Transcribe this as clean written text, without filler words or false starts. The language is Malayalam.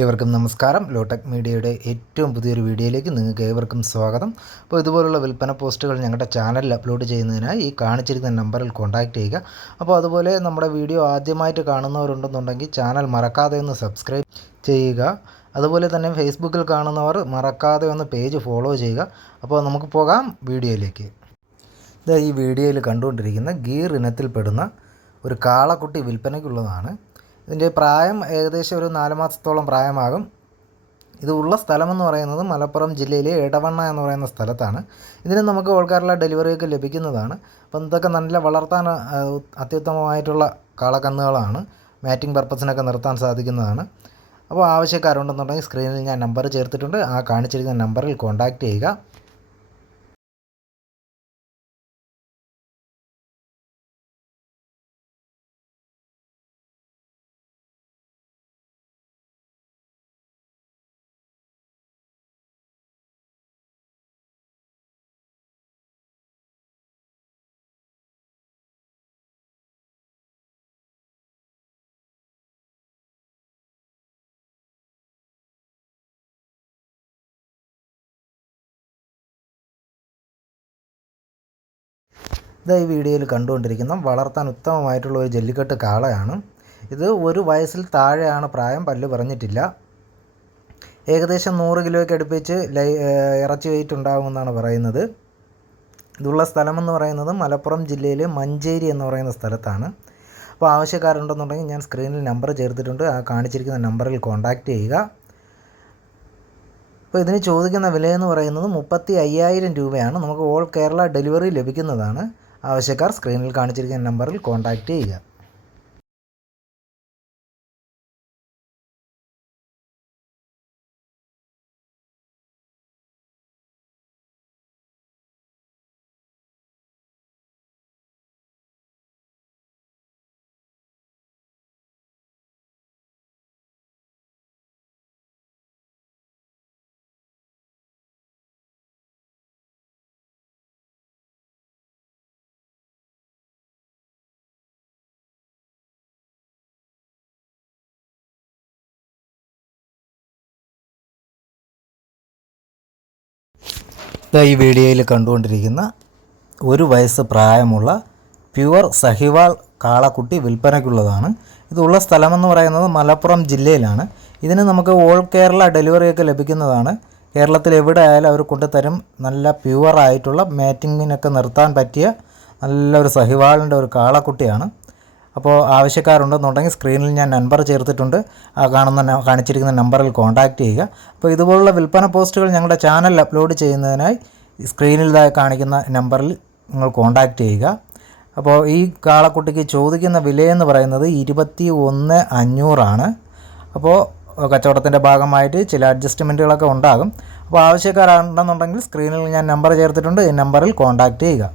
ഏവർക്കും നമസ്കാരം. ലോടെക് മീഡിയയുടെ ഏറ്റവും പുതിയൊരു വീഡിയോയിലേക്ക് നിങ്ങൾക്ക് ഏവർക്കും സ്വാഗതം. അപ്പോൾ ഇതുപോലുള്ള വിൽപ്പന പോസ്റ്റുകൾ ഞങ്ങളുടെ ചാനലിൽ അപ്ലോഡ് ചെയ്യുന്നതിനായി ഈ കാണിച്ചിരിക്കുന്ന നമ്പറിൽ കോൺടാക്റ്റ് ചെയ്യുക. അപ്പോൾ അതുപോലെ നമ്മുടെ വീഡിയോ ആദ്യമായിട്ട് കാണുന്നവരുണ്ടെന്നുണ്ടെങ്കിൽ ചാനൽ മറക്കാതെ ഒന്ന് സബ്സ്ക്രൈബ് ചെയ്യുക. അതുപോലെ തന്നെ ഫേസ്ബുക്കിൽ കാണുന്നവർ മറക്കാതെ ഒന്ന് പേജ് ഫോളോ ചെയ്യുക. അപ്പോൾ നമുക്ക് പോകാം വീഡിയോയിലേക്ക്. ഈ വീഡിയോയിൽ കണ്ടുകൊണ്ടിരിക്കുന്ന ഗീർ ഇനത്തിൽപ്പെടുന്ന ഒരു കാളക്കുട്ടി വിൽപ്പനയ്ക്കുള്ളതാണ്. ഇതിൻ്റെ പ്രായം ഏകദേശം ഒരു 4 മാസത്തോളം പ്രായമാകും. ഇത് ഉള്ള സ്ഥലമെന്ന് പറയുന്നത് മലപ്പുറം ജില്ലയിലെ എടവണ്ണ എന്ന് പറയുന്ന സ്ഥലത്താണ്. ഇതിന് നമുക്ക് ഓൾ കേരള ഡെലിവറിയൊക്കെ ലഭിക്കുന്നതാണ്. അപ്പം ഇതൊക്കെ നല്ല വളർത്താൻ അത്യുത്തമമായിട്ടുള്ള കാളക്കന്നുകളാണ്. മാറ്റിംഗ് പർപ്പസിനൊക്കെ നിർത്താൻ സാധിക്കുന്നതാണ്. അപ്പോൾ ആവശ്യക്കാരുണ്ടെന്നുണ്ടെങ്കിൽ സ്ക്രീനിൽ ഞാൻ നമ്പർ ചേർത്തിട്ടുണ്ട്. ആ കാണിച്ചിരിക്കുന്ന നമ്പറിൽ കോൺടാക്റ്റ് ചെയ്യുക. ഈ വീഡിയോയിൽ കണ്ടുകൊണ്ടിരിക്കുന്ന വളർത്താൻ ഉത്തമമായിട്ടുള്ള ഒരു ജല്ലിക്കെട്ട് കാളയാണ്. ഇത് 1 വയസ്സിൽ താഴെയാണ് പ്രായം. പല്ല് പറഞ്ഞിട്ടില്ല. ഏകദേശം 100 കിലോയ്ക്ക് അടുപ്പിച്ച് ഇറച്ചി വെയിറ്റ് ഉണ്ടാകുമെന്നാണ് പറയുന്നത്. ഇതുള്ള സ്ഥലമെന്ന് പറയുന്നത് മലപ്പുറം ജില്ലയിലെ മഞ്ചേരി എന്ന് പറയുന്ന സ്ഥലത്താണ്. അപ്പോൾ ആവശ്യക്കാരുണ്ടെന്നുണ്ടെങ്കിൽ ഞാൻ സ്ക്രീനിൽ നമ്പർ ചേർത്തിട്ടുണ്ട്. ആ കാണിച്ചിരിക്കുന്ന നമ്പറിൽ കോൺടാക്റ്റ് ചെയ്യുക. അപ്പോൾ ഇതിന് ചോദിക്കുന്ന വിലയെന്ന് പറയുന്നത് 35,000 രൂപയാണ്. നമുക്ക് ഓൾ കേരള ഡെലിവറി ലഭിക്കുന്നതാണ്. ആവശ്യക്കാർ സ്ക്രീനിൽ കാണിച്ചിരിക്കുന്ന നമ്പറിൽ കോൺടാക്റ്റ് ചെയ്യുക. ഈ വീഡിയോയിൽ കണ്ടുകൊണ്ടിരിക്കുന്ന 1 വയസ്സ് പ്രായമുള്ള പ്യുവർ സഹിവാൾ കാളക്കുട്ടി വിൽപ്പനയ്ക്കുള്ളതാണ്. ഇതുള്ള സ്ഥലമെന്ന് പറയുന്നത് മലപ്പുറം ജില്ലയിലാണ്. ഇതിന് നമുക്ക് ഓൾ കേരള ഡെലിവറിയൊക്കെ ലഭിക്കുന്നതാണ്. കേരളത്തിൽ എവിടെ ആയാലും അവർ കൊണ്ടുതരും. നല്ല പ്യുവറായിട്ടുള്ള മാറ്റിങ്ങിനൊക്കെ നിർത്താൻ പറ്റിയ നല്ലൊരു സഹിവാളിൻ്റെ ഒരു കാളക്കുട്ടിയാണ്. അപ്പോൾ ആവശ്യക്കാരുണ്ടെന്നുണ്ടെങ്കിൽ സ്ക്രീനിൽ ഞാൻ നമ്പർ ചേർത്തിട്ടുണ്ട്. ആ കാണിച്ചിരിക്കുന്ന നമ്പറിൽ കോൺടാക്റ്റ് ചെയ്യുക. അപ്പോൾ ഇതുപോലുള്ള വിൽപ്പന പോസ്റ്റുകൾ ഞങ്ങളുടെ ചാനലിൽ അപ്ലോഡ് ചെയ്യുന്നതിനായി സ്ക്രീനിൽ കാണിക്കുന്ന നമ്പറിൽ നിങ്ങൾ കോൺടാക്റ്റ് ചെയ്യുക. അപ്പോൾ ഈ കാളക്കുട്ടിക്ക് ചോദിക്കുന്ന വിലയെന്ന് പറയുന്നത് 21,500 അപ്പോൾ കച്ചവടത്തിൻ്റെ ഭാഗമായിട്ട് ചില അഡ്ജസ്റ്റ്മെൻറ്റുകളൊക്കെ ഉണ്ടാകും. അപ്പോൾ ആവശ്യക്കാരുണ്ടെന്നുണ്ടെങ്കിൽ സ്ക്രീനിൽ ഞാൻ നമ്പർ ചേർത്തിട്ടുണ്ട്. ഈ നമ്പറിൽ കോൺടാക്റ്റ് ചെയ്യുക.